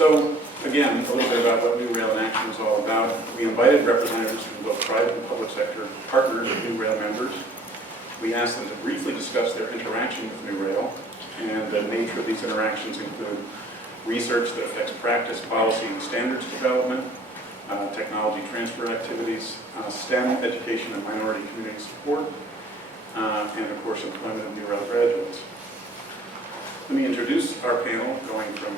So, again, a little bit about what NURail in Action is all about. We invited representatives from both private and public sector partners of NURail members. We asked them to briefly discuss their interaction with NURail, and the nature of these interactions include research that affects practice, policy, and standards development, technology transfer activities, STEM education and minority community support, and of course employment of NURail graduates. Let me introduce our panel, going from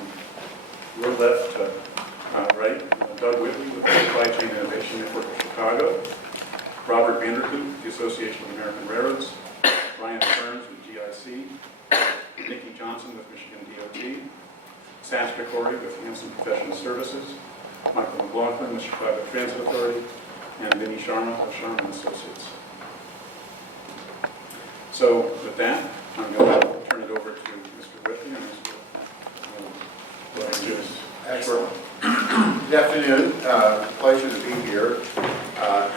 your left to right. Doug Whitley with the Supply Chain Innovation Network of Chicago, Robert VanderClute, the Association of American Railroads, Brian Kernes with GIC, Nikkie Johnson with Michigan DOT, Satch Pecori with Hanson Professional Services, Michael McLaughlin with Chicago Transit Authority, and Vinny Sharma of Sharma Associates. So with that, I'm going to turn it over to Mr. Whitley and Mr. Williams. Excellent. Good afternoon. Pleasure to be here.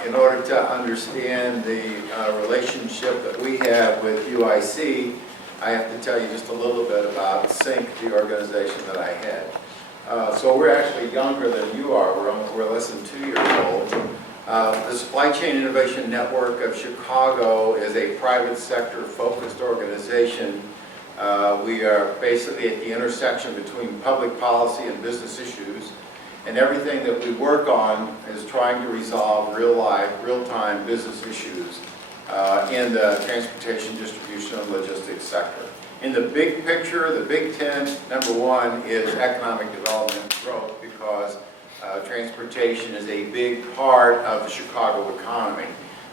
In order to understand the relationship that we have with UIC, I have to tell you just a little bit about SYNC, the organization that I head. So we're actually younger than you are. We're less than 2 years old. The Supply Chain Innovation Network of Chicago is a private sector focused organization. We are basically at the intersection between public policy and business issues, and everything that we work on is trying to resolve real-time business issues in the transportation, distribution, and logistics sector. In the big picture, the big tent, number one, is economic development and growth, because transportation is a big part of the Chicago economy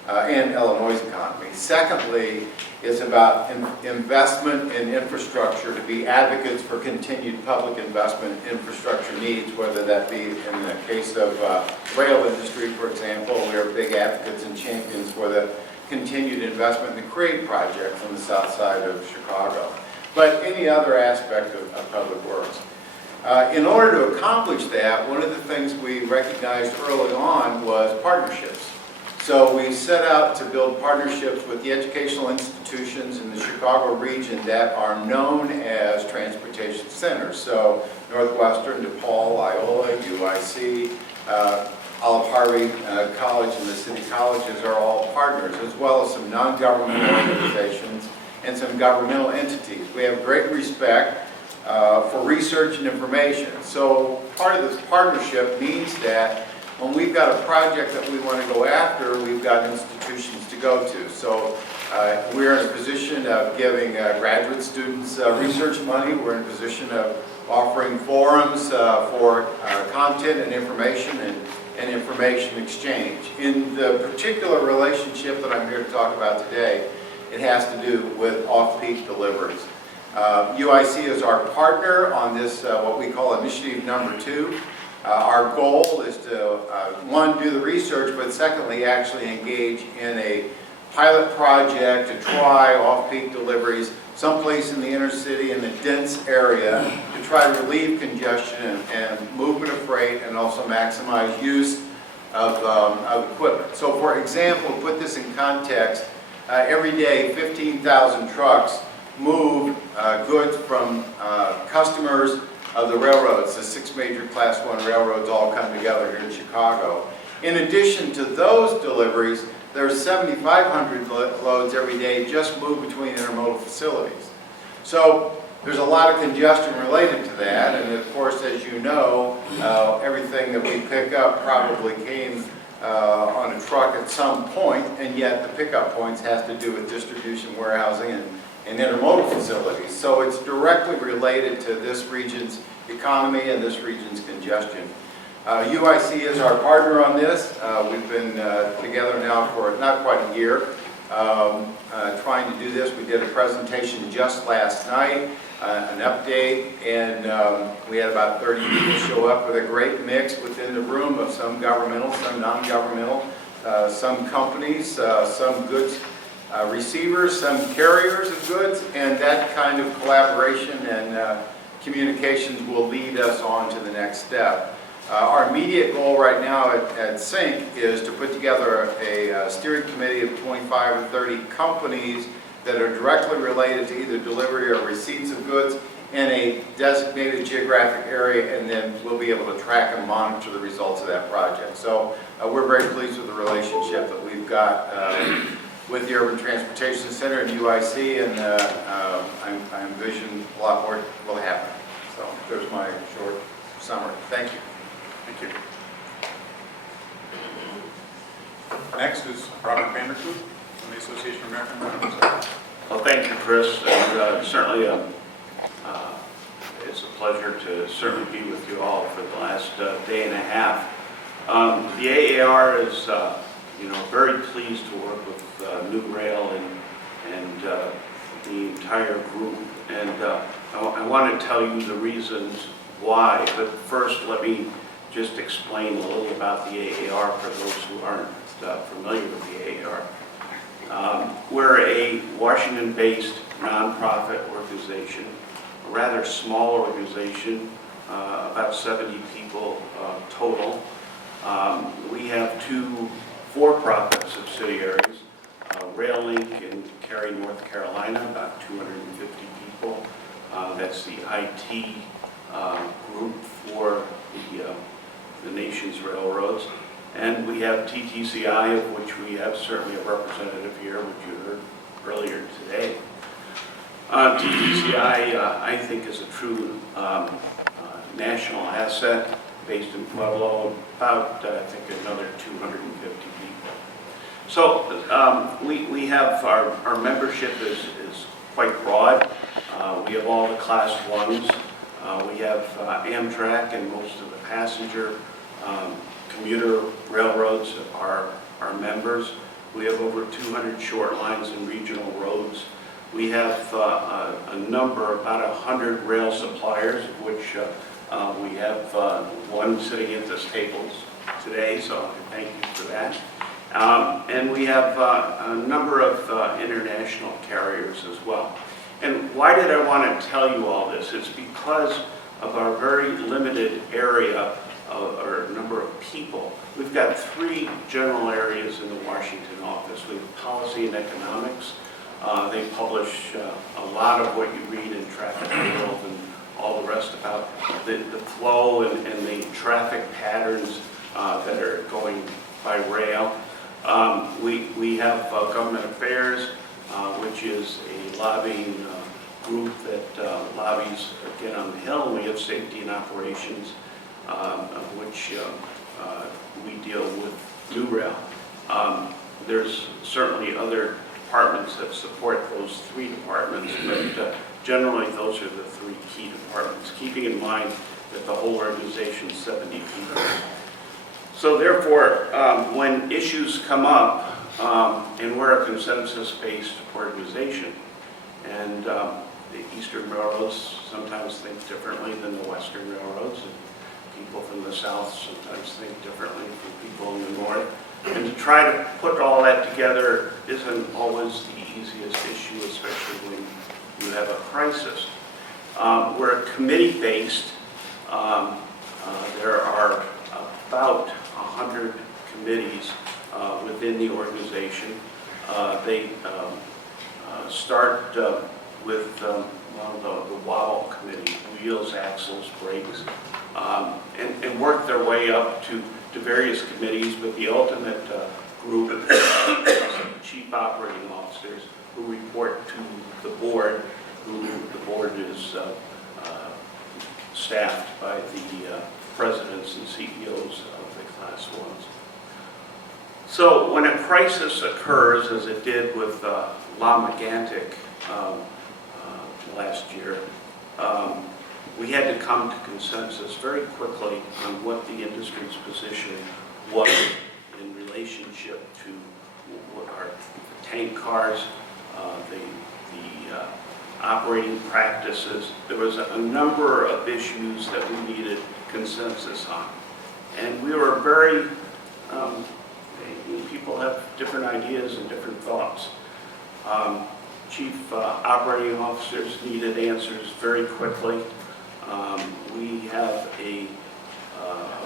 and Illinois' economy. Secondly, it's about investment in infrastructure, to be advocates for continued public investment in infrastructure needs, whether that be in the case of rail industry, for example. We are big advocates and champions for the continued investment in the CREATE project on the south side of Chicago, but any other aspect of public works. In order to accomplish that, one of the things we recognized early on was partnerships. So we set out to build partnerships with the educational institutions in the Chicago region that are known as transportation centers. So Northwestern, DePaul, Iola, UIC, Olive Harvey College and the city colleges are all partners, as well as some non-governmental organizations and some governmental entities. We have great respect for research and information. So part of this partnership means that when we've got a project that we want to go after, we've got institutions to go to. So we're in a position of giving graduate students research money. We're in a position of offering forums for content and information and information exchange. In the particular relationship that I'm here to talk about today, it has to do with off-peak deliveries. UIC is our partner on this, what we call initiative number 2. Our goal is to, one, do the research, but secondly, actually engage in a pilot project to try off-peak deliveries someplace in the inner city, in the dense area, to try to relieve congestion and movement of freight, and also maximize use of equipment. So for example, to put this in context, every day 15,000 trucks move goods from customers of the railroads. The 6 major Class 1 railroads all come together here in Chicago. In addition to those deliveries, there's 7,500 loads every day just move between intermodal facilities. So there's a lot of congestion related to that, and of course, as you know, everything that we pick up probably came on a truck at some point, and yet the pickup points has to do with distribution, warehousing, and intermodal facilities. So it's directly related to this region's economy and this region's congestion. UIC is our partner on this. We've been together now for not quite a year trying to do this. We did a presentation just last night, an update, and we had about 30 people show up with a great mix within the room of some governmental, some non-governmental, some companies, some goods receivers, some carriers of goods, and that kind of collaboration and communications will lead us on to the next step. Our immediate goal right now at SYNC is to put together a steering committee of 25 or 30 companies that are directly related to either delivery or receipts of goods in a designated geographic area, and then we'll be able to track and monitor the results of that project. So we're very pleased with the relationship that we've got with the Urban Transportation Center and UIC, and I envision a lot more will happen. So there's my short summary. Thank you. Thank you. Next is Robert VanderClute from the Association of American Renters. Well, thank you, Chris, and certainly it's a pleasure to certainly be with you all for the last day and a half. The AAR is, very pleased to work with NURail and the entire group, and I want to tell you the reasons why, but first let me just explain a little about the AAR for those who aren't familiar with the AAR. We're a Washington-based nonprofit organization, a rather small organization, about 70 people total. We have two for-profit subsidiaries, RailLink in Cary, North Carolina, about 250 people. That's the IT group for the nation's railroads. And we have TTCI, of which we have certainly a representative here, which you heard earlier today. TTCI, I think, is a true national asset based in Pueblo, about, I think, another 250 people. So we have our membership is quite broad. We have all the Class 1s. We have Amtrak and most of the passenger commuter railroads are our members. We have over 200 short lines and regional roads. We have a number, about 100 rail suppliers, of which we have one sitting at this table today, so thank you for that. And we have a number of international carriers as well. And why did I want to tell you all this? It's because of our very limited area or number of people. We've got three general areas in the Washington office. We have policy and economics. They publish a lot of what you read in Traffic World and all the rest about the flow and the traffic patterns that are going by rail. We have Government Affairs, which is a lobbying group that lobbies again on the Hill. And we have Safety and Operations, of which we deal with NURail. There's certainly other departments that support those three departments, but generally those are the three key departments, keeping in mind that the whole organization is 70 people. So therefore, when issues come up, and we're a consensus-based organization, and the Eastern railroads sometimes think differently than the Western railroads, and people from the South sometimes think differently from people in the North. And to try to put all that together isn't always the easiest issue, especially when you have a crisis. We're committee-based. There are about 100 committees within the organization. They start with the wobble committee, wheels, axles, brakes, and work their way up to various committees, but the ultimate group is chief operating officers who report to the board, who the board is staffed by the presidents and CEOs of the Class 1s. So when a crisis occurs, as it did with La Megantic last year, we had to come to consensus very quickly on what the industry's position was in relationship to our tank cars, the operating practices. There was a number of issues that we needed consensus on. And we were very, people have different ideas and different thoughts. Chief operating officers needed answers very quickly. We have a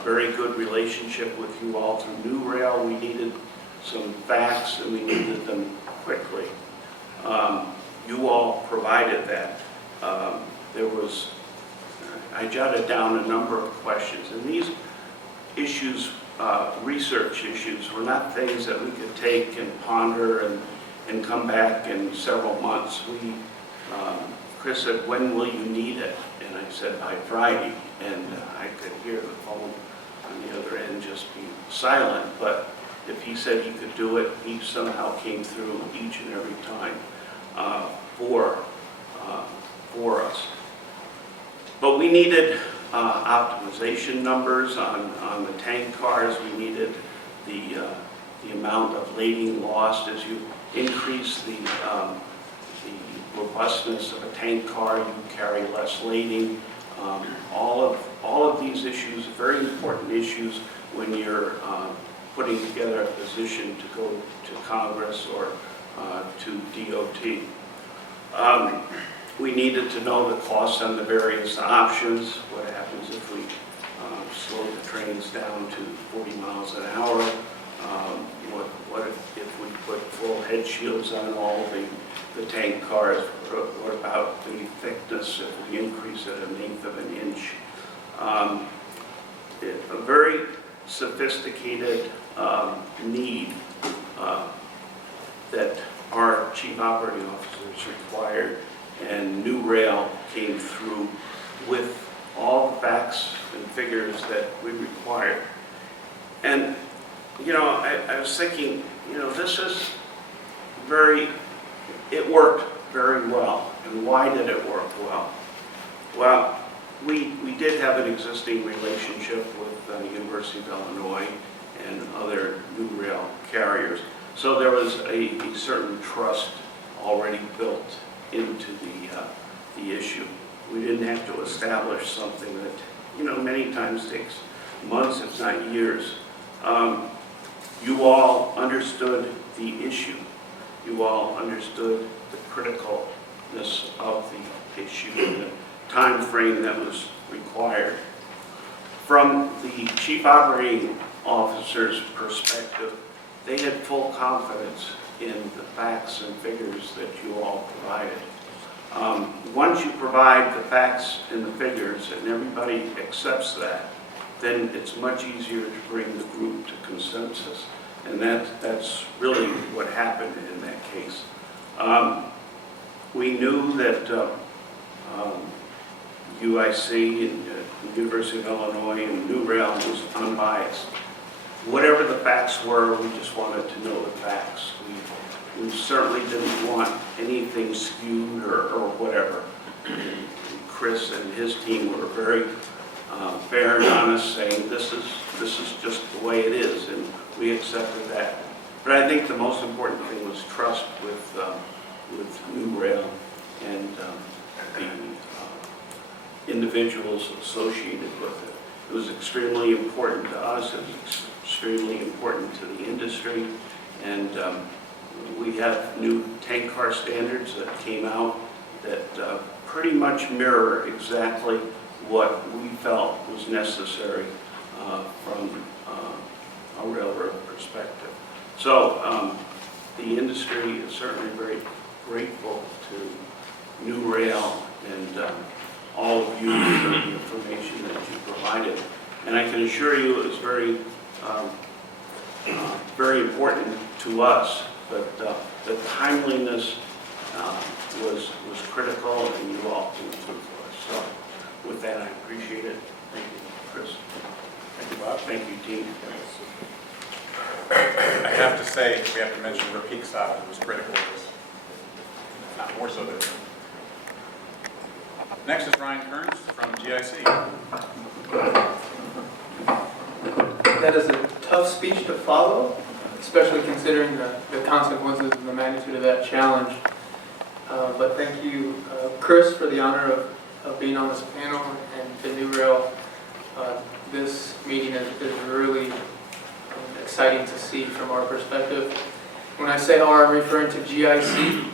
very good relationship with you all through NURail. We needed some facts and we needed them quickly. You all provided that. I jotted down a number of questions, and these issues, research issues, were not things that we could take and ponder and come back in several months. Chris said, when will you need it? And I said, by Friday. And I could hear the phone on the other end just be silent, but if he said he could do it, he somehow came through each and every time for us. But we needed optimization numbers on the tank cars. We needed the amount of lading lost as you increase the robustness of a tank car, you carry less lading. All of these issues, very important issues when you're putting together a position to go to Congress or to DOT. We needed to know the costs on the various options. What happens if we slow the trains down to 40 miles an hour? What if we put full head shields on all the tank cars? What about the thickness if we increase it 1/8 of an inch? A very sophisticated need that our chief operating officers required, and NURail came through with all the facts and figures that we required. And, you know, I was thinking, you know, this is it worked very well. And why did it work well? Well, we did have an existing relationship with the University of Illinois and other NURail carriers. So there was a certain trust already built into the issue. We didn't have to establish something that, you know, many times takes months, if not years. You all understood the issue. You all understood the criticalness of the issue and the time frame that was required. From the chief operating officer's perspective, they had full confidence in the facts and figures that you all provided. Once you provide the facts and the figures and everybody accepts that, then it's much easier to bring the group to consensus. And that's really what happened in that case. We knew that UIC and University of Illinois and NURail was unbiased. Whatever the facts were, we just wanted to know the facts. We certainly didn't want anything skewed or whatever. And Chris and his team were very fair and honest, saying this is just the way it is, and we accepted that. But I think the most important thing was trust with NURail and the individuals associated with it. It was extremely important to us. It was extremely important to the industry, and we have new tank car standards that came out that pretty much mirror exactly what we felt was necessary from a railroad perspective. So the industry is certainly very grateful to NURail and all of you for the information that you provided. And I can assure you it was very, very important to us, but the timeliness was critical, and you all came through for us. So with that, I appreciate it. Thank you, Chris. Thank you, Bob. Thank you, team. I have to say, we have to mention where peak stop was critical. It was not more so than. Next is Ryan Kernes from GIC. That is a tough speech to follow, especially considering the consequences and the magnitude of that challenge. But thank you, Chris, for the honor of being on this panel, and to NURail. This meeting is really exciting to see from our perspective. When I say our, I'm referring to GIC.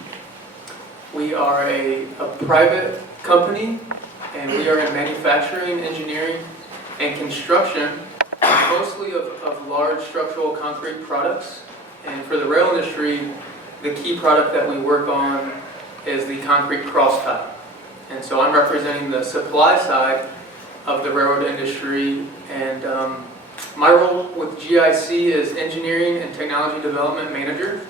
We are a private company, and we are in manufacturing, engineering, and construction, mostly of large structural concrete products. And for the rail industry, the key product that we work on is the concrete cross tie. And so I'm representing the supply side of the railroad industry, and my role with GIC is Engineering and Technology Development Manager.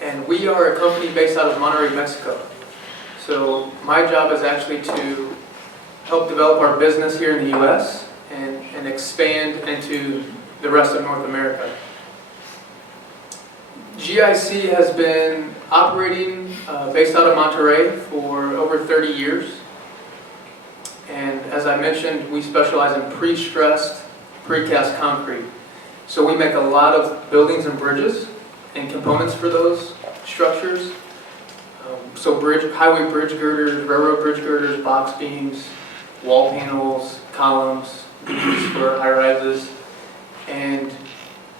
And we are a company based out of Monterrey, Mexico. So my job is actually to help develop our business here in the US and expand into the rest of North America. GIC has been operating based out of Monterrey for over 30 years. And as I mentioned, we specialize in pre-stressed, precast concrete. So we make a lot of buildings and bridges and components for those structures. So highway bridge girders, railroad bridge girders, box beams, wall panels, columns, beams for high-rises. And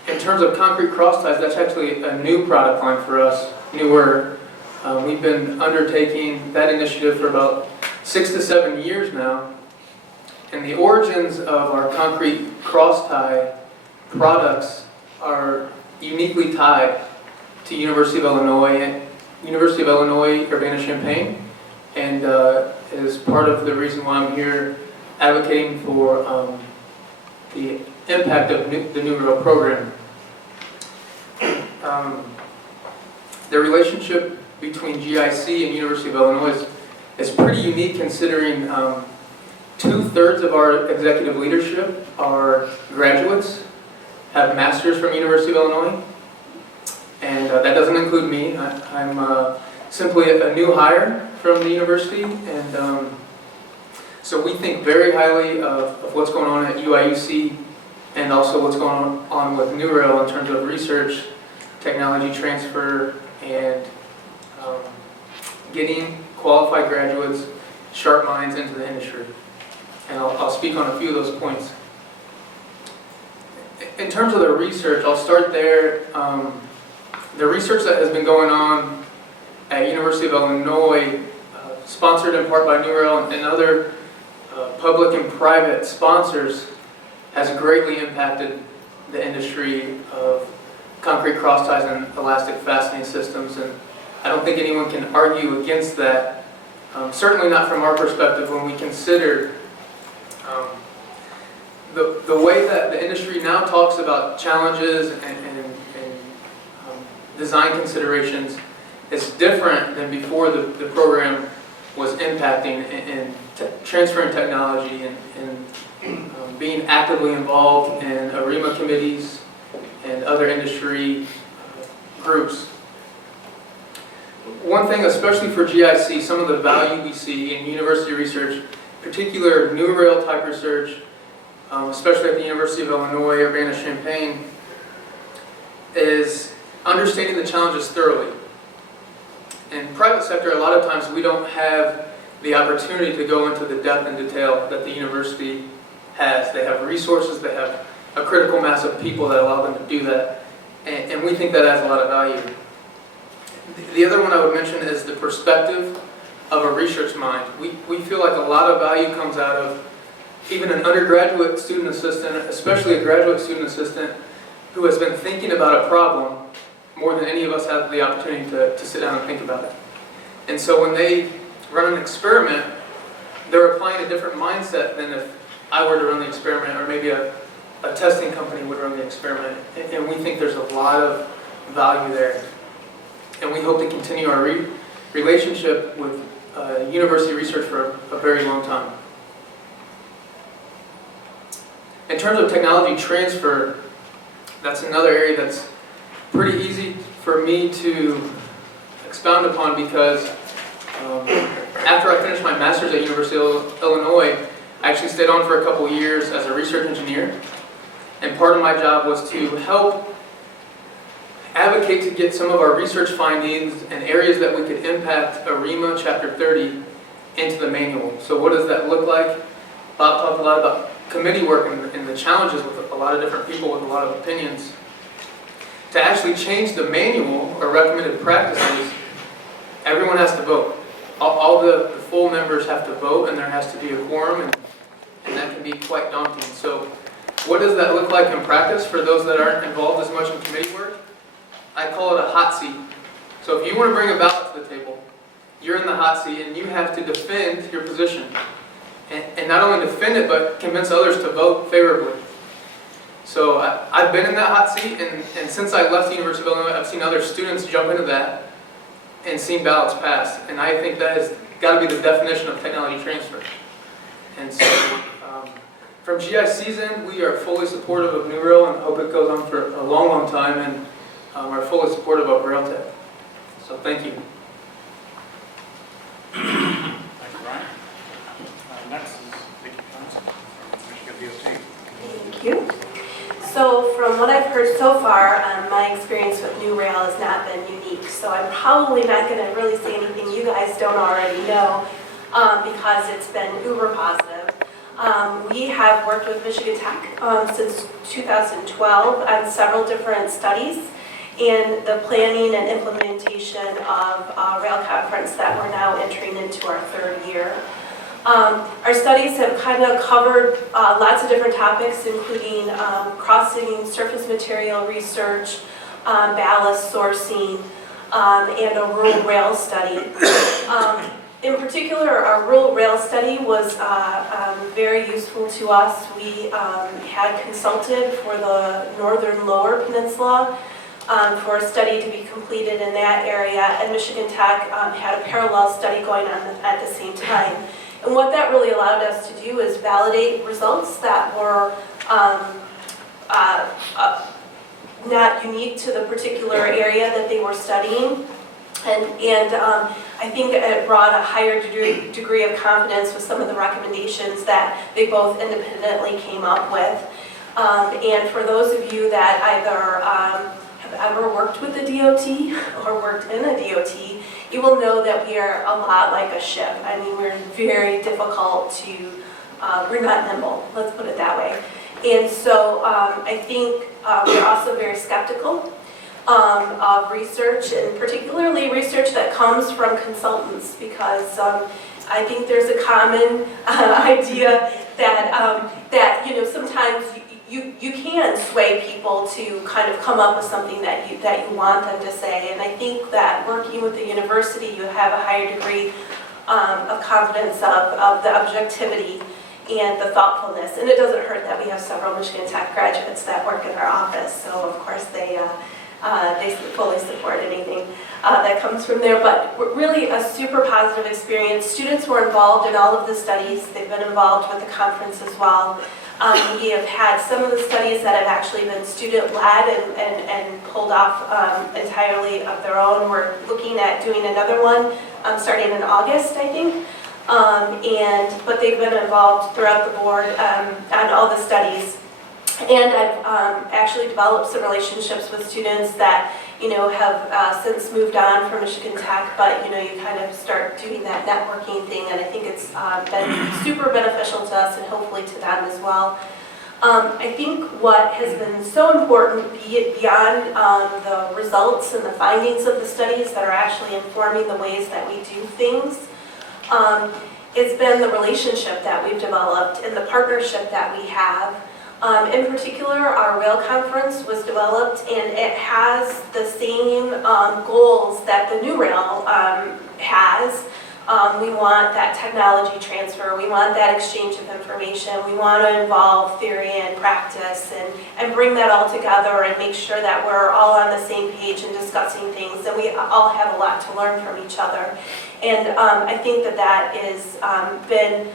in terms of concrete cross ties, that's actually a new product line for us, newer. We've been undertaking that initiative for about 6 to 7 years now. And the origins of our concrete cross tie products are uniquely tied to University of Illinois Urbana-Champaign, and is part of the reason why I'm here advocating for the impact of the NURail program. The relationship between GIC and University of Illinois is pretty unique, considering 2/3 of our executive leadership are graduates, have masters from University of Illinois, and that doesn't include me. I'm simply a new hire from the university, and so we think very highly of what's going on at UIUC and also what's going on with NURail in terms of research, technology transfer, and getting qualified graduates, sharp minds into the industry. And I'll speak on a few of those points. In terms of the research, I'll start there. The research that has been going on at University of Illinois, sponsored in part by NURail and other public and private sponsors, has greatly impacted the industry of concrete cross ties and elastic fastening systems, and I don't think anyone can argue against that. Certainly not from our perspective when we consider the way that the industry now talks about challenges and design considerations is different than before the program was impacting and transferring technology and being actively involved in ARIMA committees and other industry groups. One thing, especially for GIC, some of the value we see in university research, particular NURail type research, especially at the University of Illinois Urbana-Champaign, is understanding the challenges thoroughly. In private sector, a lot of times we don't have the opportunity to go into the depth and detail that the university has. They have resources, they have a critical mass of people that allow them to do that, and we think that adds a lot of value. The other one I would mention is the perspective of a research mind. We feel like a lot of value comes out of even an undergraduate student assistant, especially a graduate student assistant, who has been thinking about a problem more than any of us have the opportunity to sit down and think about it. And so when they run an experiment, they're applying a different mindset than if I were to run the experiment, or maybe a testing company would run the experiment. And we think there's a lot of value there. And we hope to continue our relationship with university research for a very long time. In terms of technology transfer, that's another area that's pretty easy for me to expound upon, because after I finished my master's at University of Illinois, I actually stayed on for a couple years as a research engineer, and part of my job was to help advocate to get some of our research findings and areas that we could impact ARIMA Chapter 30 into the manual. So what does that look like? Bob talked a lot about committee work and the challenges with a lot of different people with a lot of opinions. To actually change the manual or recommended practices, everyone has to vote. All the full members have to vote, and there has to be a quorum, and that can be quite daunting. So what does that look like in practice for those that aren't involved as much in committee work? I call it a hot seat. So if you want to bring a ballot to the table, you're in the hot seat and you have to defend your position. And not only defend it, but convince others to vote favorably. So I've been in that hot seat, and since I left the University of Illinois, I've seen other students jump into that and seen ballots pass. And I think that has got to be the definition of technology transfer. And so from GIC's end, we are fully supportive of NURail and hope it goes on for a long, long time, and are fully supportive of RailTech. So thank you. Thank you, Brian. Next is Nikkie from Michigan DOT. Thank you. So from what I've heard so far, my experience with NURail has not been unique. So I'm probably not going to really say anything you guys don't already know because it's been uber positive. We have worked with Michigan Tech since 2012 on several different studies in the planning and implementation of Rail Conference that we're now entering into our third year. Our studies have kind of covered lots of different topics, including crossing surface material research, ballast sourcing, and a rural rail study. In particular, our rural rail study was very useful to us. We had consulted for the northern lower peninsula for a study to be completed in that area, and Michigan Tech had a parallel study going on at the same time. And what that really allowed us to do is validate results that were not unique to the particular area that they were studying. And I think it brought a higher degree of confidence with some of the recommendations that they both independently came up with. And for those of you that either have ever worked with a DOT or worked in a DOT, you will know that we are a lot like a ship. I mean, we're very difficult to, we're not nimble, let's put it that way. And so I think we're also very skeptical of research, and particularly research that comes from consultants, because I think there's a common idea that you know, sometimes you can sway people to kind of come up with something that you want them to say. And I think that working with the university, you have a higher degree of confidence of the objectivity and the thoughtfulness. And it doesn't hurt that we have several Michigan Tech graduates that work in our office, so of course they fully support anything that comes from there. But really a super positive experience. Students were involved in all of the studies. They've been involved with the conference as well. We have had some of the studies that have actually been student-led and pulled off entirely of their own. We're looking at doing another one starting in August, I think. But they've been involved throughout the board on all the studies. And I've actually developed some relationships with students that, you know, have since moved on from Michigan Tech, but, you know, you kind of start doing that networking thing, and I think it's been super beneficial to us and hopefully to them as well. I think what has been so important beyond the results and the findings of the studies that are actually informing the ways that we do things, it's been the relationship that we've developed and the partnership that we have. In particular, our Rail Conference was developed, and it has the same goals that the NURail has. We want that technology transfer, we want that exchange of information, we want to involve theory and practice and bring that all together and make sure that we're all on the same page and discussing things, and we all have a lot to learn from each other. And I think that has been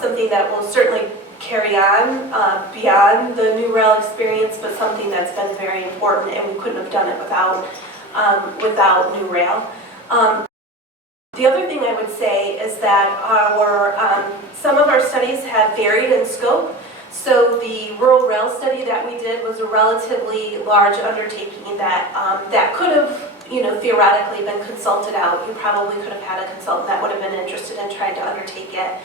something that will certainly carry on beyond the NURail experience, but something that's been very important, and we couldn't have done it without NURail. The other thing I would say is that some of our studies have varied in scope. So the rural rail study that we did was a relatively large undertaking that could have, you know, theoretically been consulted out. You probably could have had a consultant that would have been interested in trying to undertake it.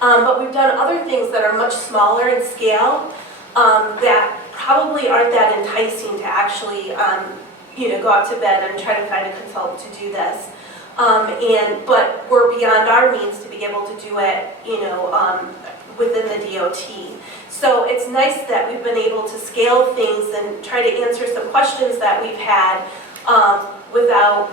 But we've done other things that are much smaller in scale that probably aren't that enticing to actually, you know, go out to bed and try to find a consultant to do this. But we're beyond our means to be able to do it, you know, within the DOT. So it's nice that we've been able to scale things and try to answer some questions that we've had without,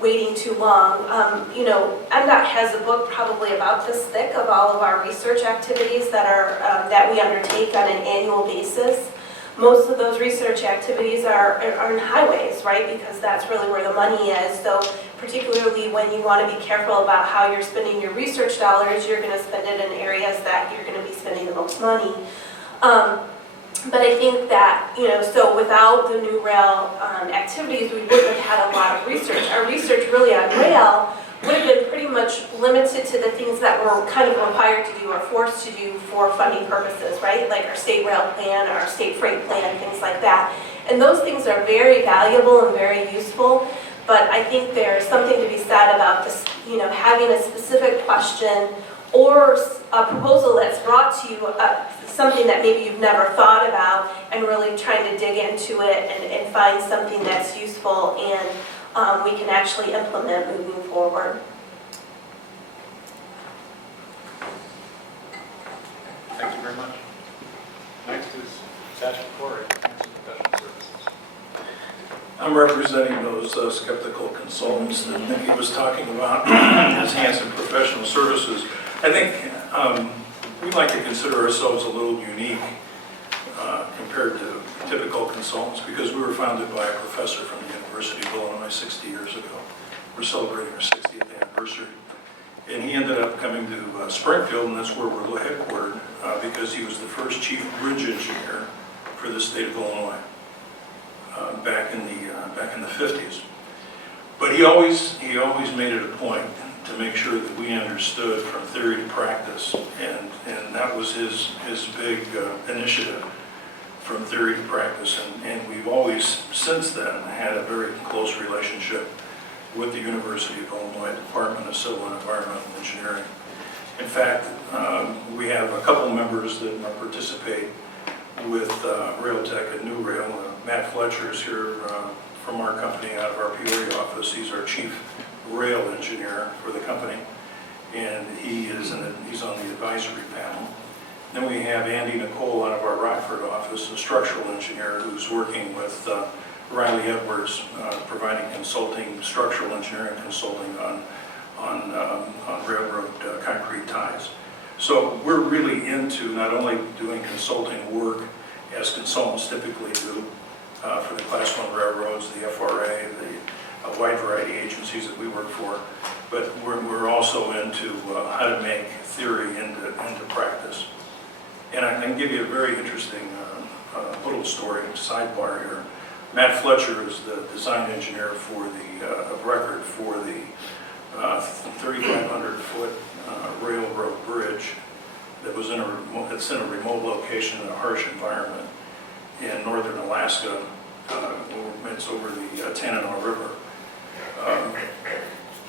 waiting too long. MDOT has a book probably about this thick of all of our research activities that we undertake on an annual basis. Most of those research activities are in highways, right? Because that's really where the money is. So particularly when you want to be careful about how you're spending your research dollars, you're going to spend it in areas that you're going to be spending the most money. But I think that, so without the NURail activities, we wouldn't have had a lot of research. Our research really on rail would have been pretty much limited to the things that we're kind of required to do or forced to do for funding purposes, right? Like our state rail plan, our state freight plan, things like that. And those things are very valuable and very useful, but I think there's something to be said about this, having a specific question or a proposal that's brought to you, something that maybe you've never thought about, and really trying to dig into it and find something that's useful and we can actually implement moving forward. Thank you very much. Next is Satch Pecori, Professional Services. I'm representing those skeptical consultants that Nikki was talking about as Hanson Professional Services. I think we like to consider ourselves a little unique compared to typical consultants because we were founded by a professor from the University of Illinois 60 years ago. We're celebrating our 60th anniversary. And he ended up coming to Springfield, and that's where we're headquartered, because he was the first chief bridge engineer for the state of Illinois back in the 50s. But he always made it a point to make sure that we understood from theory to practice, and that was his big initiative, from theory to practice, and we've always since then had a very close relationship with the University of Illinois Department of Civil and Environmental Engineering. In fact, we have a couple members that participate with Railtech and NURail. Matt Fletcher is here from our company out of our Pecori office. He's our chief rail engineer for the company, and he's on the advisory panel. Then we have Andy Nicole out of our Rockford office, a structural engineer who's working with Riley Edwards, providing consulting, structural engineering consulting on railroad concrete ties. So we're really into not only doing consulting work as consultants typically do for the Class 1 railroads, the FRA, a wide variety of agencies that we work for, but we're also into how to make theory into practice. And I can give you a very interesting little story, sidebar here. Matt Fletcher is the design engineer for of record for the 3,500-foot railroad bridge that was it's in a remote location in a harsh environment in northern Alaska. It's over the Tanana River.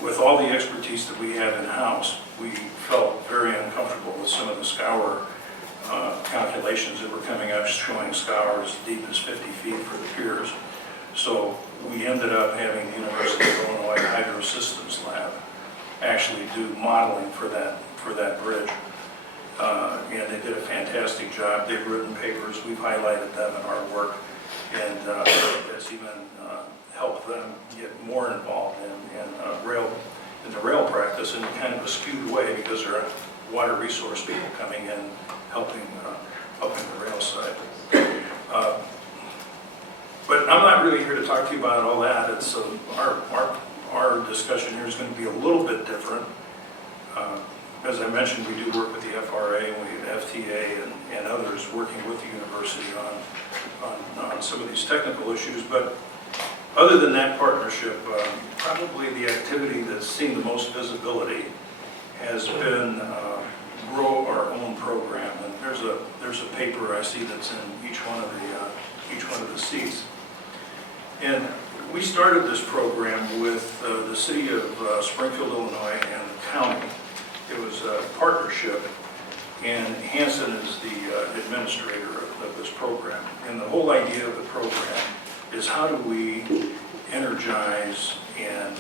With all the expertise that we have in-house, we felt very uncomfortable with some of the scour calculations that were coming up, showing scour as deep as 50 feet for the piers. So we ended up having the University of Illinois Hydro Systems Lab actually do modeling for that bridge. And they did a fantastic job. They've written papers. We've highlighted them in our work, and that's even helped them get more involved in the rail practice in kind of a skewed way, because there are water resource people coming in helping the rail side. But I'm not really here to talk to you about all that. It's our discussion here is going to be a little bit different. As I mentioned, we do work with the FRA and we have FTA and others working with the university on some of these technical issues. But other than that partnership, probably the activity that's seen the most visibility has been grow our own program. And there's a paper I see that's in each one of the seats. And we started this program with the city of Springfield, Illinois, and the county. It was a partnership, and Hanson is the administrator of this program. And the whole idea of the program is how do we energize and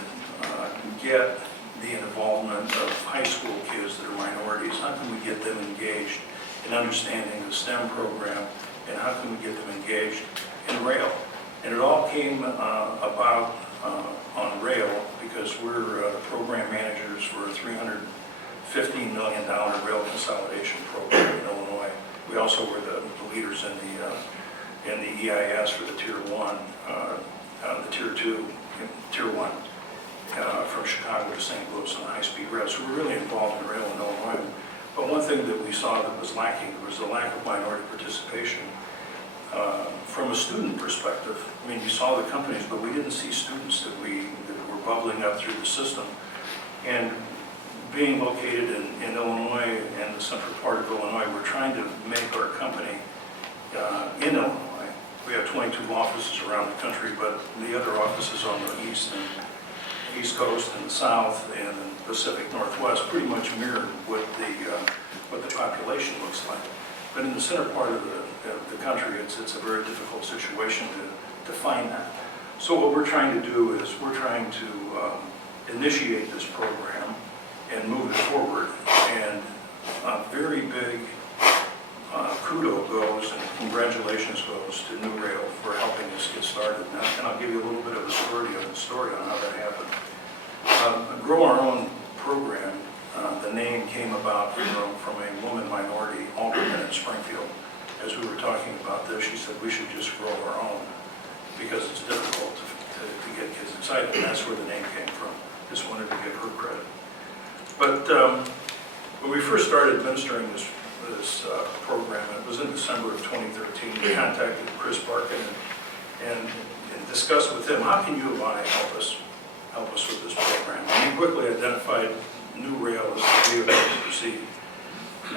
get the involvement of high school kids that are minorities? How can we get them engaged in understanding the STEM program, and how can we get them engaged in rail? And it all came about on rail because we're the program managers for a $315 million rail consolidation program in Illinois. We also were the leaders in the EIS for the Tier 1, the Tier 2, Tier 1 from Chicago to St. Louis on the high-speed rail. So we're really involved in rail in Illinois. But one thing that we saw that was lacking was the lack of minority participation. From a student perspective, I mean, you saw the companies, but we didn't see students that were bubbling up through the system. And being located in Illinois and the central part of Illinois, we're trying to make our company in Illinois. We have 22 offices around the country, but the other offices on the east coast and the south and the Pacific Northwest pretty much mirror what the population looks like. But in the center part of the country, it's a very difficult situation to find that. So what we're trying to do is we're trying to initiate this program and move it forward. And a very big kudo goes and congratulations goes to NURail for helping us get started. And I'll give you a little bit of a story on how that happened. Grow Our Own program, the name came about from a woman minority alderman in Springfield. As we were talking about this, she said we should just grow our own because it's difficult to get kids excited. And that's where the name came from. Just wanted to give her credit. But when we first started administering this program, it was in December of 2013, we contacted Chris Barkan and discussed with him, how can you and I help us with this program? And he quickly identified NURail as the vehicle to proceed.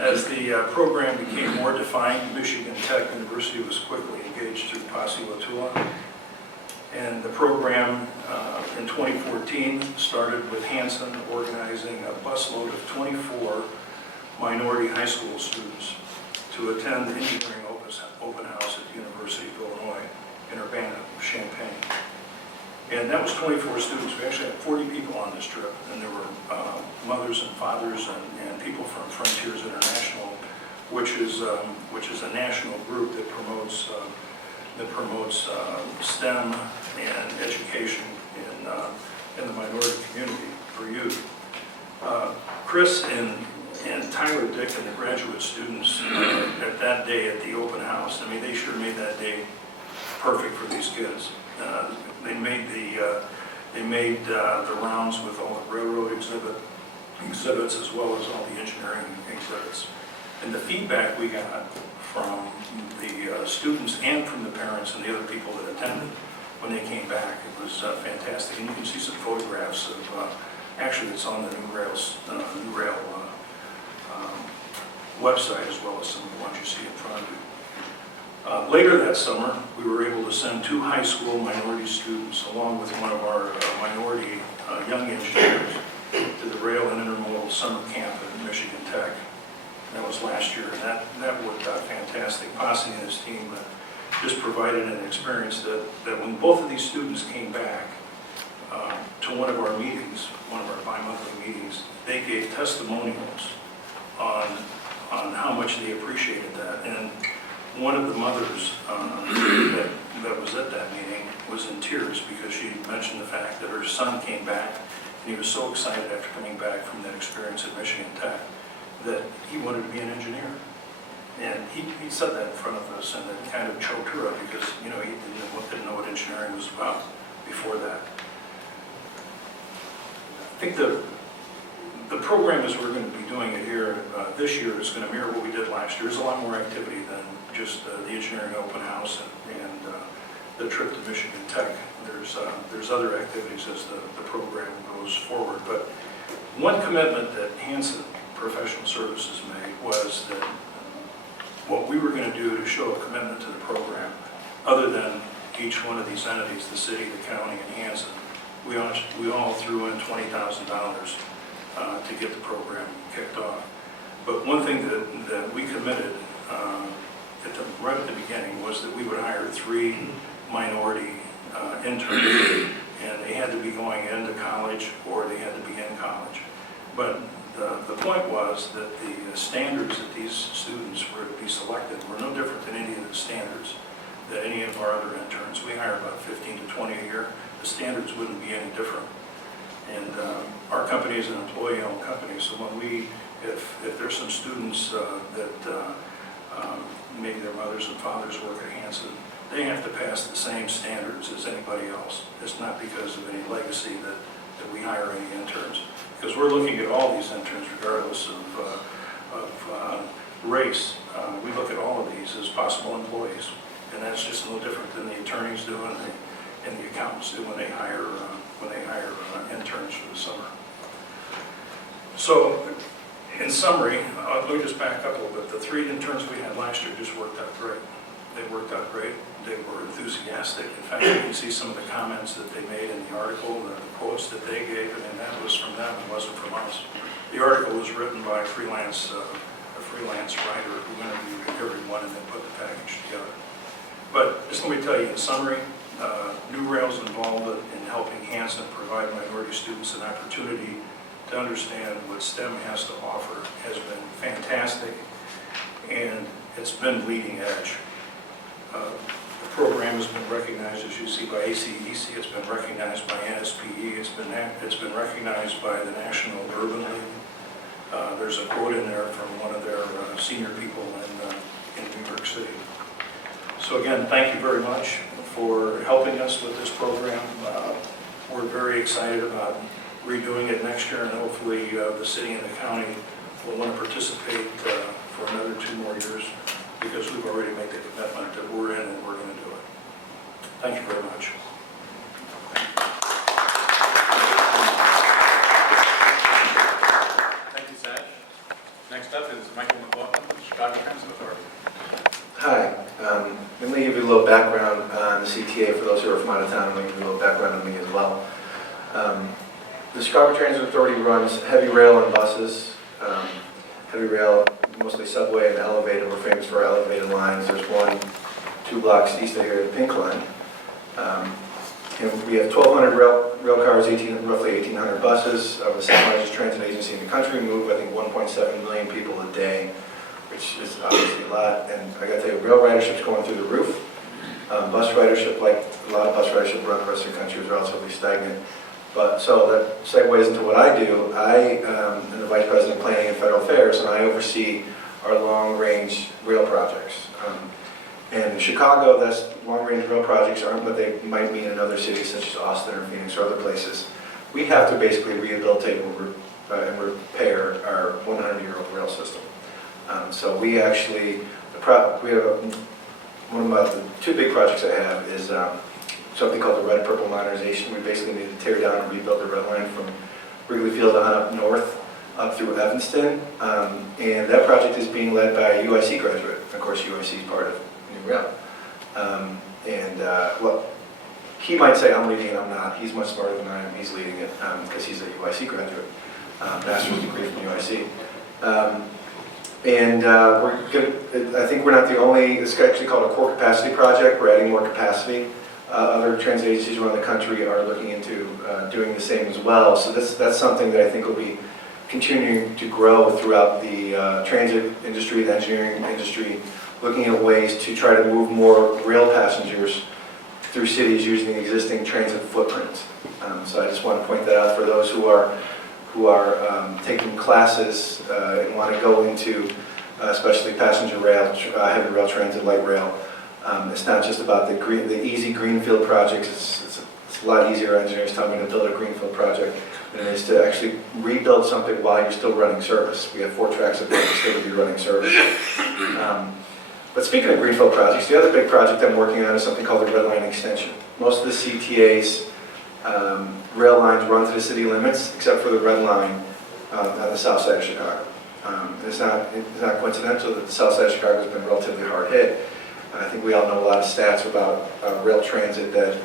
As the program became more defined, Michigan Tech University was quickly engaged through Posse Latula. And the program in 2014 started with Hanson organizing a busload of 24 minority high school students to attend the engineering open house at the University of Illinois in Urbana-Champaign. And that was 24 students. We actually had 40 people on this trip, and there were mothers and fathers and people from Frontiers International, which is a national group that promotes STEM and education in the minority community for youth. Chris and Tyler Dick and the graduate students at that day at the open house, I mean, they sure made that day perfect for these kids. They made the rounds with all the railroad exhibits as well as all the engineering exhibits. And the feedback we got from the students and from the parents and the other people that attended when they came back, it was fantastic. And you can see some photographs of, actually it's on the NURail website as well as some of the ones you see in front of you. Later that summer, we were able to send 2 high school minority students along with one of our minority young engineers to the Rail and Intermodal Summer Camp at Michigan Tech. That was last year, and that worked out fantastic. Posse and his team just provided an experience that when both of these students came back to one of our meetings, one of our bi-monthly meetings, they gave testimonials on how much they appreciated that. And one of the mothers that was at that meeting was in tears because she mentioned the fact that her son came back and he was so excited after coming back from that experience at Michigan Tech that he wanted to be an engineer. And he said that in front of us, and it kind of choked her up because, you know, he didn't know what engineering was about before that. I think the program as we're going to be doing it here this year is going to mirror what we did last year. There's a lot more activity than just the engineering open house and the trip to Michigan Tech. There's other activities as the program goes forward. But one commitment that Hanson Professional Services made was that what we were going to do to show a commitment to the program, other than each one of these entities, the city, the county, and Hanson, we all threw in $20,000 to get the program kicked off. But one thing that we committed right at the beginning was that we would hire 3 minority interns, and they had to be going into college or they had to be in college. But the point was that the standards that these students were to be selected were no different than any of the standards that any of our other interns. We hire about 15 to 20 a year. The standards wouldn't be any different. And our company is an employee-owned company, so when if there's some students that maybe their mothers and fathers work at Hanson, they have to pass the same standards as anybody else. It's not because of any legacy that we hire any interns, because we're looking at all these interns regardless of race. We look at all of these as possible employees, and that's just a little different than the attorneys do and the accountants do when they hire interns for the summer. So, in summary, let me just back up a little bit. The 3 interns we had last year just worked out great. They worked out great. They were enthusiastic. In fact, you can see some of the comments that they made in the article, the quotes that they gave, and that was from them, it wasn't from us. The article was written by a freelance writer who interviewed everyone and then put the package together. But just let me tell you, in summary, NURail's involved in helping Hanson provide minority students an opportunity to understand what STEM has to offer has been fantastic, and it's been leading edge. The program has been recognized, as you see, by ACEC. It's been recognized by NSPE. It's been recognized by the National Urban League. There's a quote in there from one of their senior people in New York City. So again, thank you very much for helping us with this program. We're very excited about redoing it next year, and hopefully the city and the county will want to participate for another 2 more years, because we've already made the commitment that we're in and we're going to do it. Thank you very much. Thank you, Satch. Next up is McLaughlin, Chicago Transit Authority. Hi, let me give you a little background on the CTA for those who are from out of town. I'm going to give you a little background on me as well. The Chicago Transit Authority runs heavy rail and buses. Heavy rail, mostly subway and elevated. We're famous for our elevated lines. There's 1-2 blocks east of here, the Pink Line. And we have 1,200 rail cars, roughly 1,800 buses. We're the second largest transit agency in the country. We move, I think, 1.7 million people a day, which is obviously a lot. And I got to tell you, rail ridership's going through the roof. Bus ridership, like a lot of bus ridership around the rest of the country, is relatively stagnant. But so that segues into what I do. I am the Vice President of Planning and Federal Affairs, and I oversee our long-range rail projects. And in Chicago, that's long-range rail projects aren't what they might mean in other cities such as Austin or Phoenix or other places. We have to basically rehabilitate and repair our 100-year-old rail system. So we actually, one of the 2 big projects I have is something called the Red Purple Modernization. We basically need to tear down and rebuild the red line from Wrigley Field on up north, up through Evanston. And that project is being led by a UIC graduate. Of course, UIC is part of NURail. Well, he might say I'm leading it, I'm not. He's much smarter than I am. He's leading it because he's a UIC graduate, master's degree from UIC. We're good. I think we're not the only, it's actually called a core capacity project. We're adding more capacity. Other transit agencies around the country are looking into doing the same as well. So that's something that I think will be continuing to grow throughout the transit industry, the engineering industry, looking at ways to try to move more rail passengers through cities using the existing transit footprint. So I just want to point that out for those who are taking classes and want to go into especially passenger rail, heavy rail transit, light rail. It's not just about the easy greenfield projects. It's a lot easier. Engineers tell me to build a greenfield project than it is to actually rebuild something while you're still running service. We have 4 tracks of buses still to be running service. But speaking of greenfield projects, the other big project I'm working on is something called the Red Line Extension. Most of the CTA's rail lines run to the city limits, except for the Red Line on the south side of Chicago. It's not coincidental that the south side of Chicago has been relatively hard hit. I think we all know a lot of stats about rail transit that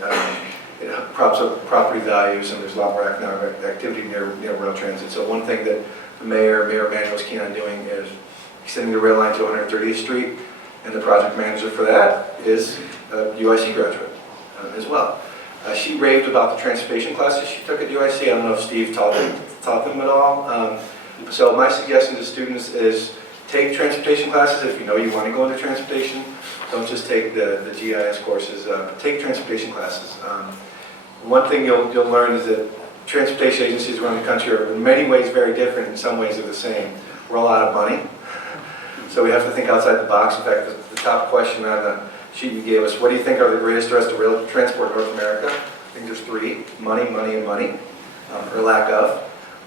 it props up property values, and there's a lot more economic activity near rail transit. So one thing that the Mayor Emanuel is keen on doing is extending the rail line to 130th Street, and the project manager for that is a UIC graduate as well. She raved about the transportation classes she took at UIC. I don't know if Steve taught them at all. So my suggestion to students is take transportation classes if you know you want to go into transportation. Don't just take the GIS courses, take transportation classes. One thing you'll learn is that transportation agencies around the country are in many ways very different, in some ways they're the same. We're all out of money, so we have to think outside the box. In fact, the top question on the sheet you gave us, what do you think are the greatest threats to rail transport in North America? I think there's three: money, money, and money, or lack of.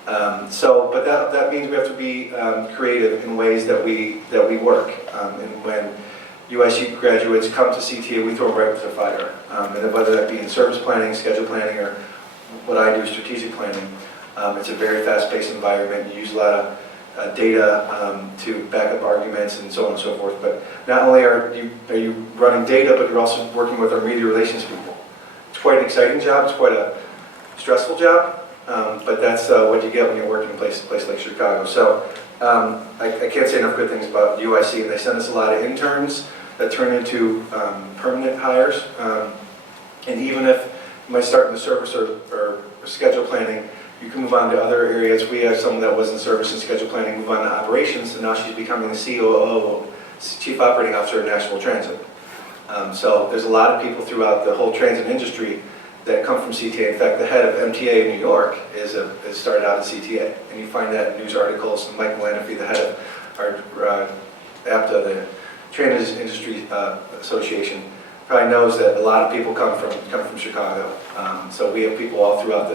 But that means we have to be creative in ways that we work. And when UIC graduates come to CTA, we throw them right into the fire. And whether that be in service planning, schedule planning, or what I do, strategic planning, it's a very fast-paced environment. You use a lot of data to back up arguments and so on and so forth. But not only are you running data, but you're also working with our media relations people. It's quite an exciting job. It's quite a stressful job. But that's what you get when you're working in a place like Chicago. So I can't say enough good things about UIC. They send us a lot of interns that turn into permanent hires. And even if you might start in the service or schedule planning, you can move on to other areas. We have someone that was in service and schedule planning move on to operations, and now she's becoming the COO, Chief Operating Officer of National Transit. So there's a lot of people throughout the whole transit industry that come from CTA. In fact, the head of MTA in New York is started out at CTA, and you find that in news articles. Mike Melanophy, the head of our APTA, the Transit Industry Association, probably knows that a lot of people come from Chicago. So we have people all throughout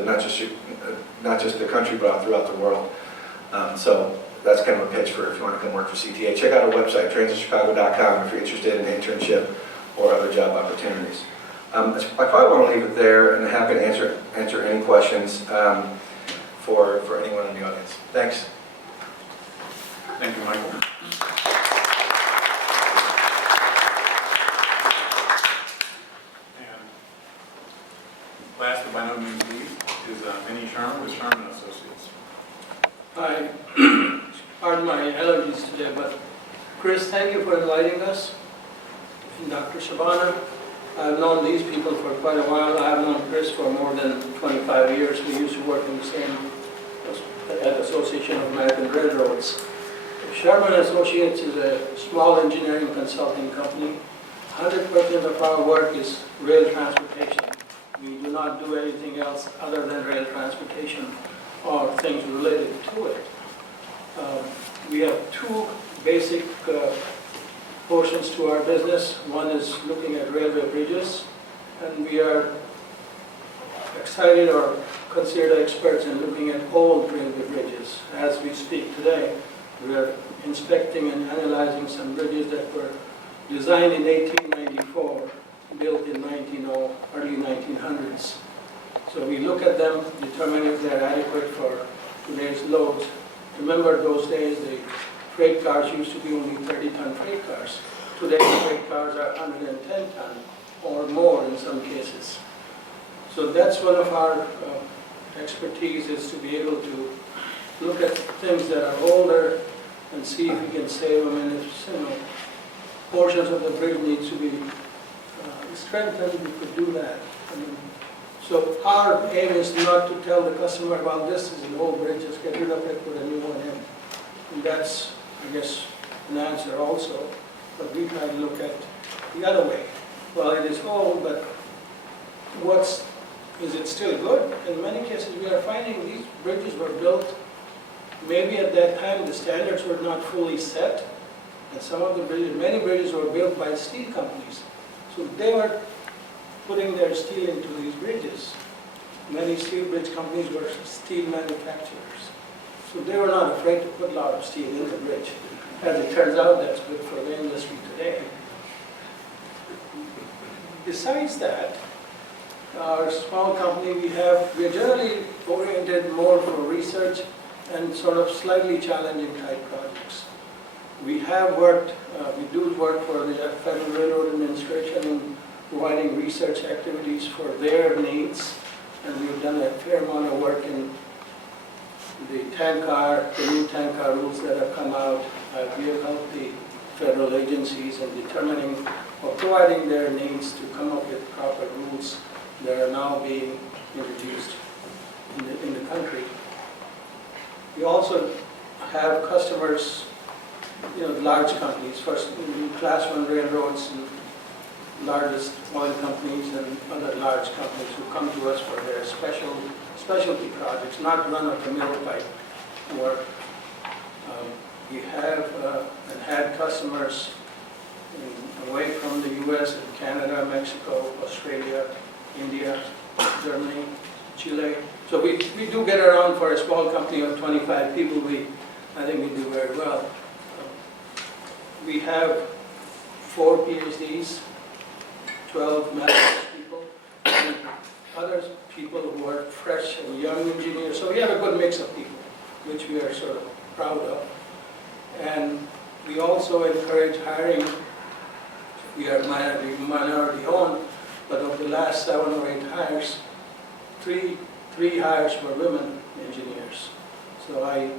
not just the country, but all throughout the world. So that's kind of a pitch for if you want to come work for CTA. Check out our website, transitchicago.com, if you're interested in internship or other job opportunities. I probably want to leave it there, and I'm happy to answer any questions for anyone in the audience. Thanks. Thank you, Michael. And last but by no means least is Vinny Sharma with Sharma Associates. Hi. Pardon my allergies today, but Chris, thank you for inviting us. And Dr. Shabana, I've known these people for quite a while. I have known Chris for more than 25 years. We used to work in the same Association of American Railroads. Sharma Associates is a small engineering consulting company. 100% of our work is rail transportation. We do not do anything else other than rail transportation or things related to it. We have two basic portions to our business. One is looking at railway bridges, and we are excited or considered experts in looking at old railway bridges. As we speak today, we are inspecting and analyzing some bridges that were designed in 1894, built in early 1900s. So we look at them, determine if they're adequate for today's loads. Remember those days, the freight cars used to be only 30-ton freight cars. Today, the freight cars are 110-ton or more in some cases. So that's one of our expertise, is to be able to look at things that are older and see if we can save them, and if portions of the bridge needs to be strengthened, we could do that. So our aim is not to tell the customer, well, this is an old bridge, just get rid of it, put a new one in. And that's, I guess, an answer also. But we try to look at the other way. Well, it is old, but is it still good? In many cases, we are finding these bridges were built, maybe at that time the standards were not fully set. And some of the bridges, many bridges were built by steel companies. So they were putting their steel into these bridges. Many steel bridge companies were steel manufacturers. So they were not afraid to put a lot of steel in the bridge. As it turns out, that's good for the industry today. Besides that, our small company, we are generally oriented more for research and sort of slightly challenging type projects. We have worked, we do work for the Federal Railroad Administration in providing research activities for their needs, and we've done a fair amount of work in the new tank car rules that have come out. We have helped the federal agencies in determining or providing their needs to come up with proper rules that are now being introduced in the country. We also have customers large companies, first class 1 railroads, and largest oil companies and other large companies who come to us for their specialty projects, not run-of-the-mill type work. We have and had customers away from the U.S. in Canada, Mexico, Australia, India, Germany, Chile. So we do get around. For a small company of 25 people, I think we do very well. We have 4 PhDs, 12 master's people, and other people who are fresh and young engineers. So we have a good mix of people, which we are sort of proud of. And we also encourage hiring. We are minority owned, but of the last 7 or 8 hires, three hires were women engineers. So I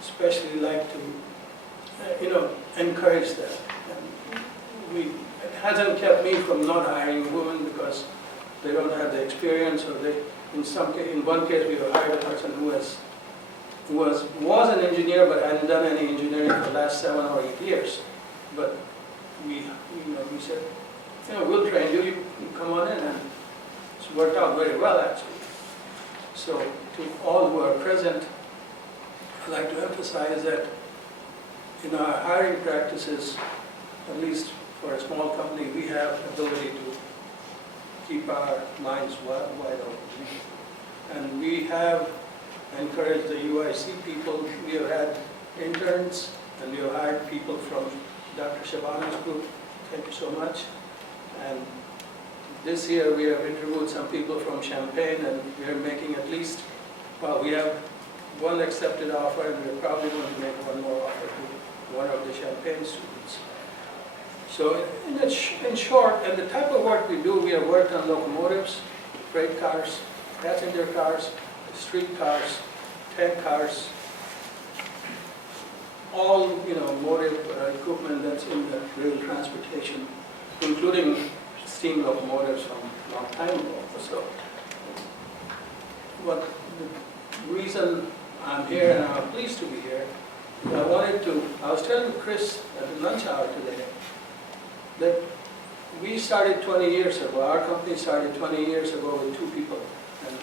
especially like to, encourage that. And it hasn't kept me from not hiring women because they don't have the experience, or in one case we have hired a person who was an engineer but hadn't done any engineering for the last 7 or 8 years. But we said, we'll train you, you come on in, and it's worked out very well actually. So to all who are present, I'd like to emphasize that in our hiring practices, at least for a small company, we have the ability to keep our minds wide open. And we have encouraged the UIC people. We have had interns, and we have hired people from Dr. Shabana's group. Thank you so much. And this year we have interviewed some people from Champaign, and we are making at least, we have one accepted offer, and we're probably going to make one more offer to one of the Champaign students. So in short, and the type of work we do, we have worked on locomotives, freight cars, passenger cars, street cars, tank cars, all motive equipment that's in the rail transportation, including steam locomotives from a long time ago. So the reason I'm here, and I'm pleased to be here, I was telling Chris at the lunch hour today that we started 20 years ago, our company started 20 years ago with 2 people. And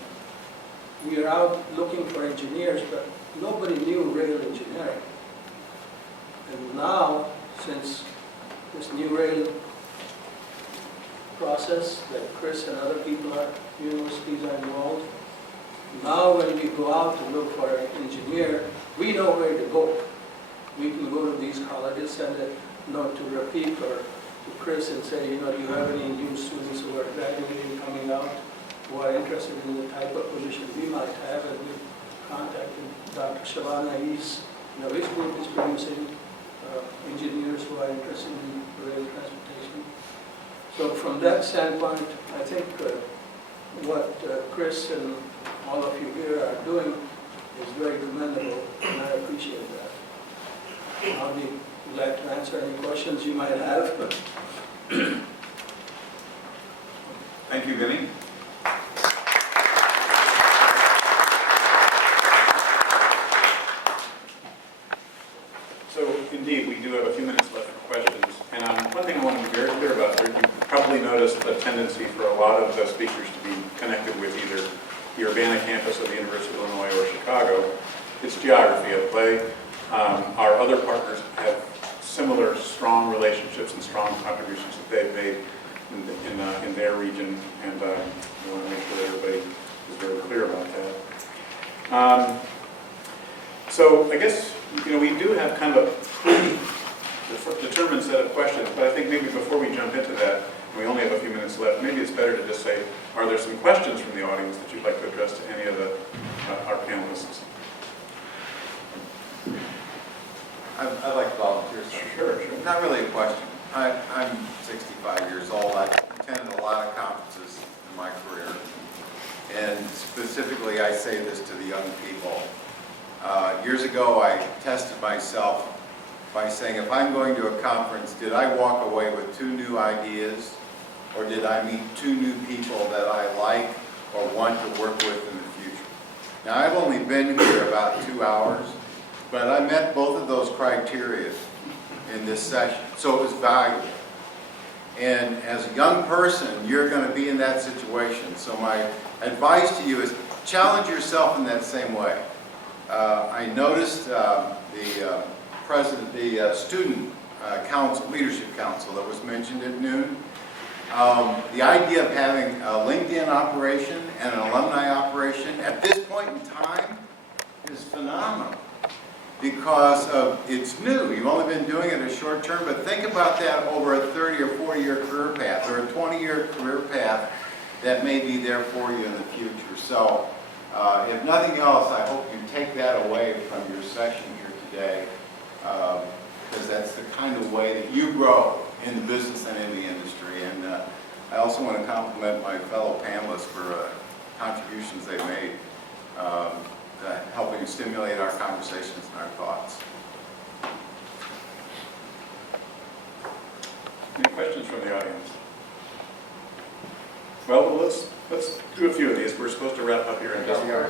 we are out looking for engineers, but nobody knew rail engineering. And now, since this NURail process that Chris and other people at universities are involved, now when we go out to look for an engineer, we know where to go. We can go to these colleges, send a note to Rafiq or to Chris and say, do you have any new students who are graduating, coming out, who are interested in the type of position we might have? And we contacted Dr. Shabana. His group is producing engineers who are interested in rail transportation. So from that standpoint, I think what Chris and all of you here are doing is very commendable, and I appreciate that. I'll be glad to answer any questions you might have. Thank you, Vinny. So indeed, we do have a few minutes left for questions. And one thing I want to be very clear about, you probably noticed a tendency for a lot of the speakers to be connected with either the Urbana campus of the University of Illinois or Chicago. It's geography at play. Our other partners have similar strong relationships and strong contributions that they've made in their region, and I want to make sure that everybody is very clear about that. So I guess we do have kind of a pre-determined set of questions, but I think maybe before we jump into that, and we only have a few minutes left, maybe it's better to just say, are there some questions from the audience that you'd like to address to any of our panelists? I'd like to volunteer. Sure. Not really a question. I'm 65 years old. I've attended a lot of conferences in my career. And specifically, I say this to the young people. Years ago, I tested myself by saying, if I'm going to a conference, did I walk away with 2 new ideas, or did I meet 2 new people that I like or want to work with in the future? Now, I've only been here about 2 hours, but I met both of those criteria in this session, so it was valuable. And as a young person, you're going to be in that situation. So my advice to you is challenge yourself in that same way. I noticed the student council, leadership council that was mentioned at noon. The idea of having a LinkedIn operation and an alumni operation at this point in time is phenomenal because it's new. You've only been doing it a short term, but think about that over a 30 or 40-year career path or a 20-year career path that may be there for you in the future. So if nothing else, I hope you take that away from your session here today because that's the kind of way that you grow in the business and in the industry. And I also want to compliment my fellow panelists for contributions they made, helping stimulate our conversations and our thoughts. Any questions from the audience? Well, let's do a few of these. We're supposed to wrap up here in just a minute.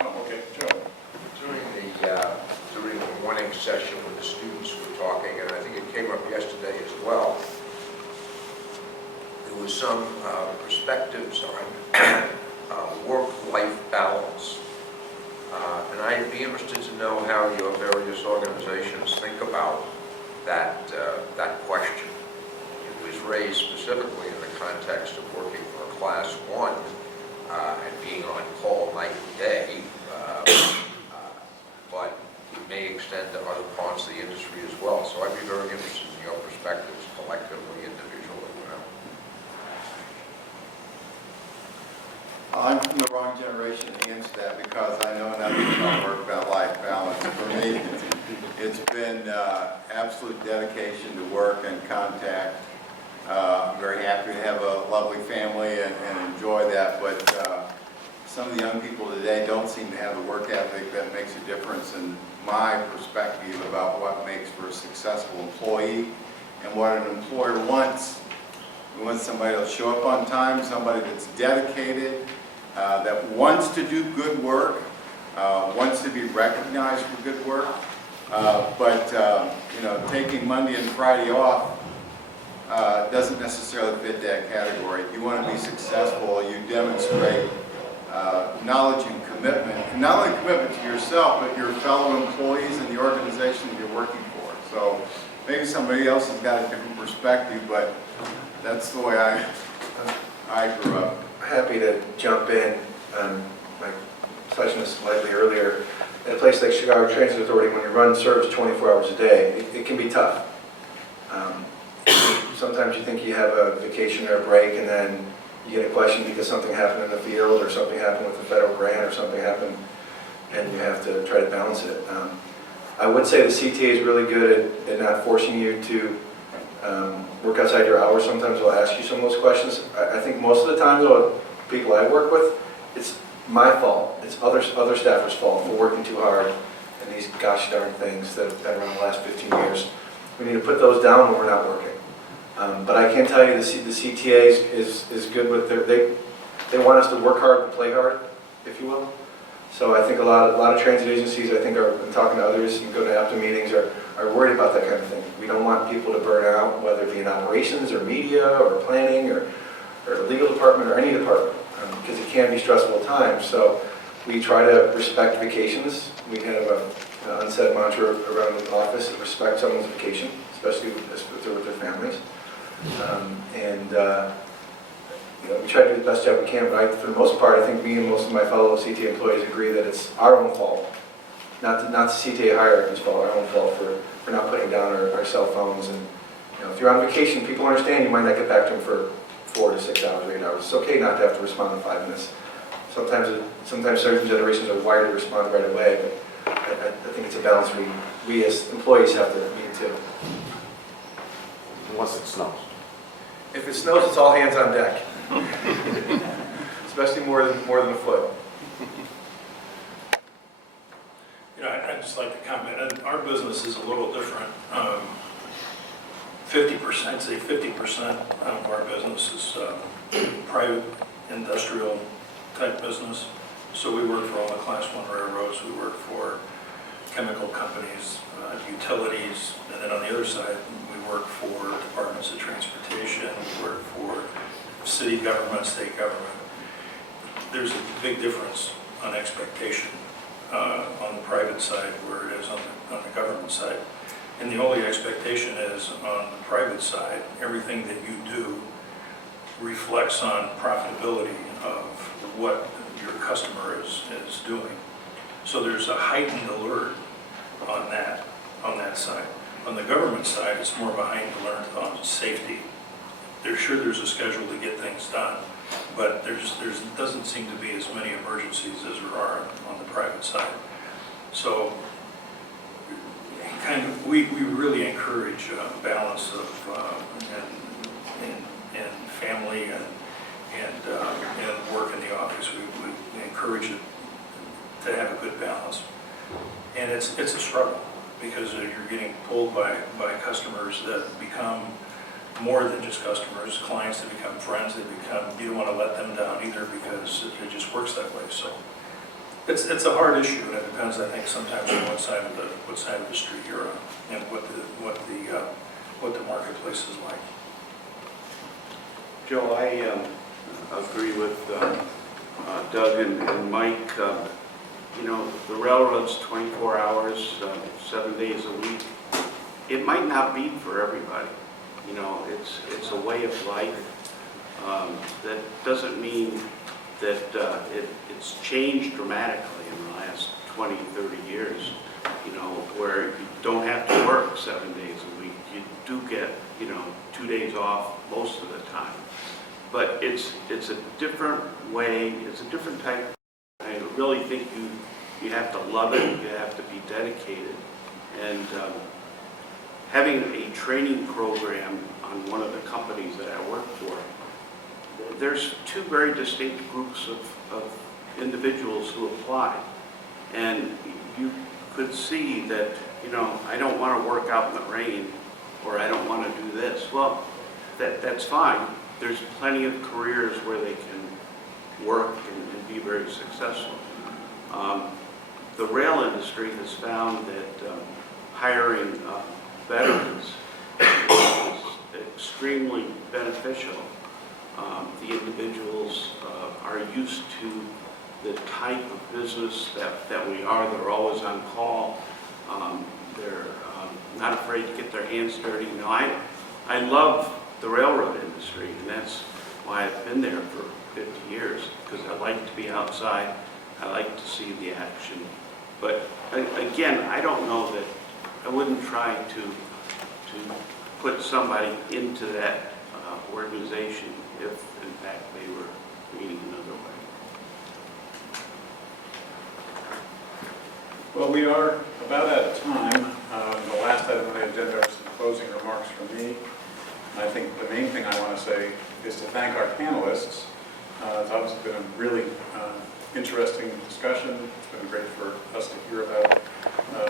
Oh, okay, Joe. During the morning session when the students were talking, and I think it came up yesterday as well, there was some perspectives on work-life balance. And I'd be interested to know how your various organizations think about that question. It was raised specifically in the context of working for a Class 1 and being on call night and day, but it may extend to other parts of the industry as well. So I'd be very interested in your perspectives, collectively, individually. I'm from the wrong generation to answer that because I know nothing about work-life balance. For me, it's been absolute dedication to work and contact. I'm very happy to have a lovely family and enjoy that, but some of the young people today don't seem to have the work ethic that makes a difference in my perspective about what makes for a successful employee and what an employer wants. We want somebody that'll show up on time, somebody that's dedicated, that wants to do good work, wants to be recognized for good work, but taking Monday and Friday off doesn't necessarily fit that category. If you want to be successful, you demonstrate knowledge and commitment, and not only commitment to yourself, but your fellow employees and the organization that you're working for. So maybe somebody else has got a different perspective, but that's the way I grew up. Happy to jump in. I touched on this slightly earlier. In a place like Chicago Transit Authority, when you run service 24 hours a day, it can be tough. Sometimes you think you have a vacation or a break, and then you get a question because something happened in the field, or something happened with a federal grant, or something happened, and you have to try to balance it. I would say the CTA is really good at not forcing you to work outside your hours. Sometimes they'll ask you some of those questions. I think most of the time, though, people I work with, it's my fault. It's other staffers' fault for working too hard and these gosh darn things that have been around the last 15 years. We need to put those down when we're not working. But I can tell you the CTA is good with they want us to work hard and play hard, if you will. So I think a lot of transit agencies, I think, are talking to others and go to APTA meetings, are worried about that kind of thing. We don't want people to burn out, whether it be in operations or media or planning or legal department or any department, because it can be stressful at times. So we try to respect vacations. We have an unsaid mantra around the office of respect someone's vacation, especially if they're with their families. We try to do the best job we can, but for the most part, I think me and most of my fellow CTA employees agree that it's our own fault, not the CTA hierarchy's fault, our own fault for not putting down our cell phones. And if you're on vacation, people understand you might not get back to them for 4 to 6 hours, 8 hours. It's okay not to have to respond in 5 minutes. Sometimes certain generations are wired to respond right away, but I think it's a balance we as employees have to meet too. Unless it snows. If it snows, it's all hands on deck. Especially more than a foot. I'd just like to comment, and our business is a little different. 50%, I'd say 50% of our business is private industrial type business. So we work for all the Class 1 railroads. We work for chemical companies, utilities, and then on the other side, we work for departments of transportation, we work for city government, state government. There's a big difference on expectation on the private side where it is on the government side. And the only expectation is on the private side, everything that you do reflects on profitability of what your customer is doing. So there's a heightened alert on that side. On the government side, it's more of a heightened alert on safety. There's a schedule to get things done, but there doesn't seem to be as many emergencies as there are on the private side. So we really encourage a balance of and family and work in the office. We encourage it to have a good balance. And it's a struggle because you're getting pulled by customers that become more than just customers, clients that become friends, you don't want to let them down either because it just works that way. So it's a hard issue, and it depends, I think, sometimes on what side of the street you're on and what the marketplace is like. Joe, I agree with Doug and Mike. You know, the railroad's 24 hours, 7 days a week. It might not be for everybody. You know, it's a way of life. That doesn't mean that it's changed dramatically in the last 20, 30 years, you know, where you don't have to work 7 days a week. You do get, 2 days off most of the time. But it's a different way, it's a different type. I really think you have to love it, you have to be dedicated. And having a training program on one of the companies that I work for, there's two very distinct groups of individuals who apply. And you could see that, I don't want to work out in the rain, or I don't want to do this. Well, that's fine. There's plenty of careers where they can work and be very successful. The rail industry has found that hiring veterans is extremely beneficial. The individuals are used to the type of business that we are. They're always on call. They're not afraid to get their hands dirty. I love the railroad industry, and that's why I've been there for 50 years, because I like to be outside. I like to see the action. But again, I don't know that I wouldn't try to put somebody into that organization if, in fact, they were leaning another way. Well, we are about out of time. The last item on the agenda are some closing remarks from me. I think the main thing I want to say is to thank our panelists. It's obviously been a really interesting discussion. It's been great for us to hear about,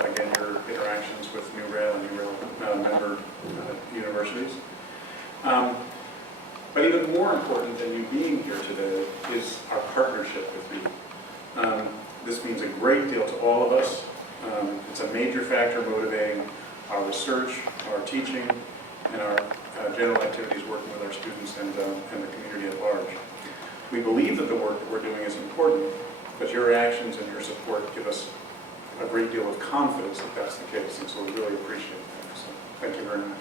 again, your interactions with NURail and NURail member universities. But even more important than you being here today is our partnership with you. This means a great deal to all of us. It's a major factor motivating our research, our teaching, and our general activities working with our students and the community at large. We believe that the work that we're doing is important, but your actions and your support give us a great deal of confidence that that's the case, and so we really appreciate that. So thank you very much.